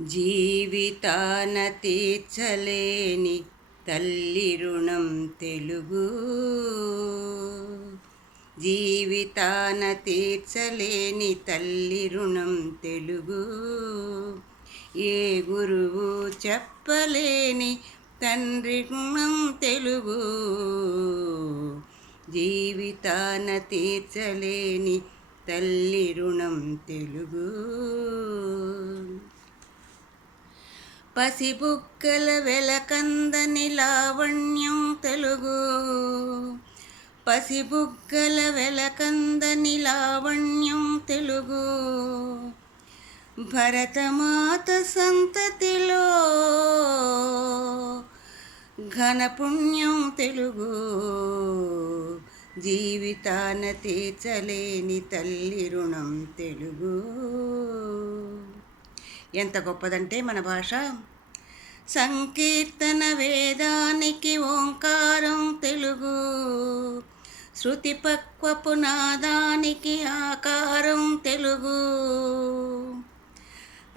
జీవితాన తీర్చలేని తల్లి రుణం తెలుగు. జీవితాన తీర్చలేని తల్లి రుణం తెలుగు. ఏ గురువు చెప్పలేని తండ్రి రుణం తెలుగు. జీవితాన తీర్చలేని తల్లి రుణం తెలుగు. పసిబుక్కల వెలకందని లావణ్యం తెలుగు. పసిబుగ్గల వెలకందని లావణ్యం తెలుగు. భరతమాత సంతతిలో ఘనపుణ్యం తెలుగు. జీవితాన తీర్చలేని తల్లి రుణం తెలుగు. ఎంత గొప్పదంటే మన భాష. సంకీర్తన వేదానికి ఓంకారం తెలుగు. శృతి పక్వపు నాదానికి ఆకారం తెలుగు.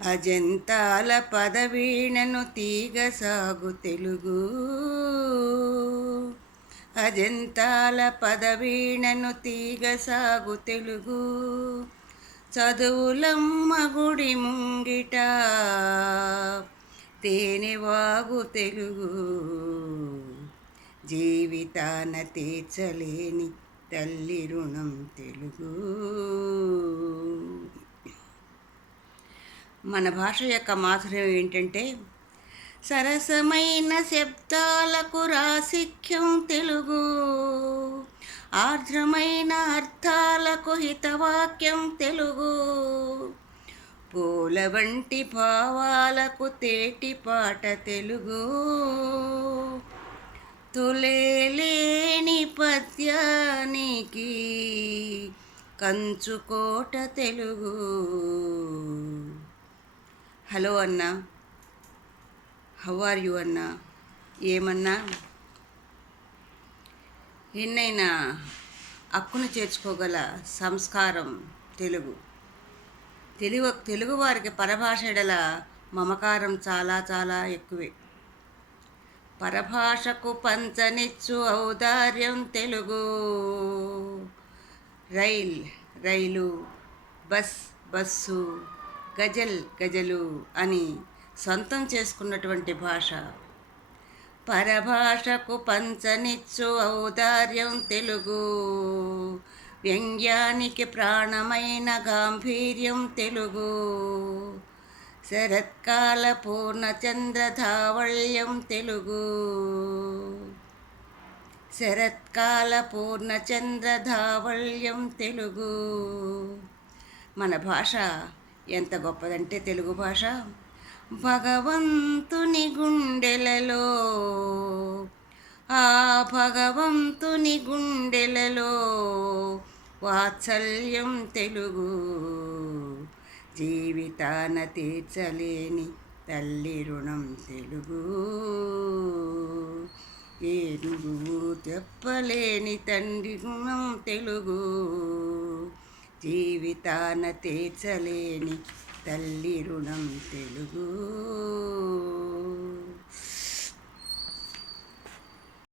అజంతాల పదవీణను తీగ సాగు తెలుగు. అజంతాల పదవీణను తీగ సాగు తెలుగు. చదువులమ్మ గుడి ముంగిట తేనెవాగు తెలుగు. జీవితాన తీర్చలేని తల్లి రుణం తెలుగు. మన భాష యొక్క మాధుర్యం ఏంటంటే సరసమైన శబ్దాలకు రాసిక్యం తెలుగు. ఆర్ద్రమైన అర్థాలకు హితవాక్యం తెలుగు. పూల వంటి భావాలకు తేటిపాట తెలుగు. తొలేలేని పద్యానికి కంచుకోట తెలుగు. హలో అన్నా, హౌ ఆర్ యు అన్నా, ఏమన్నా ఎన్నైనా హక్కును చేర్చుకోగల సంస్కారం తెలుగు. తెలుగు వారికి పరభాష ఎడల మమకారం చాలా చాలా ఎక్కువే. పరభాషకు పంచనిచ్చు ఔదార్యం తెలుగు. రైలు, బస్సు, గజలు అని సొంతం చేసుకున్నటువంటి భాష. పరభాషకు పంచనిచ్చు ఔదార్యం తెలుగు. వ్యంగ్యానికి ప్రాణమైన గాంభీర్యం తెలుగు. శరత్కాల పూర్ణచంద్రధావళ్యం తెలుగు. శరత్కాల పూర్ణచంద్రధావళ్యం తెలుగు. మన భాష ఎంత గొప్పదంటే తెలుగు భాష. భగవంతుని గుండెలలో, ఆ భగవంతుని గుండెలలో వాత్సల్యం తెలుగు. జీవితాన తీర్చలేని తల్లి రుణం తెలుగు. ఏ గురువు చెప్పలేని తండ్రి రుణం తెలుగు. జీవితాన తీర్చలేని తల్లి రుణం తెలుగు.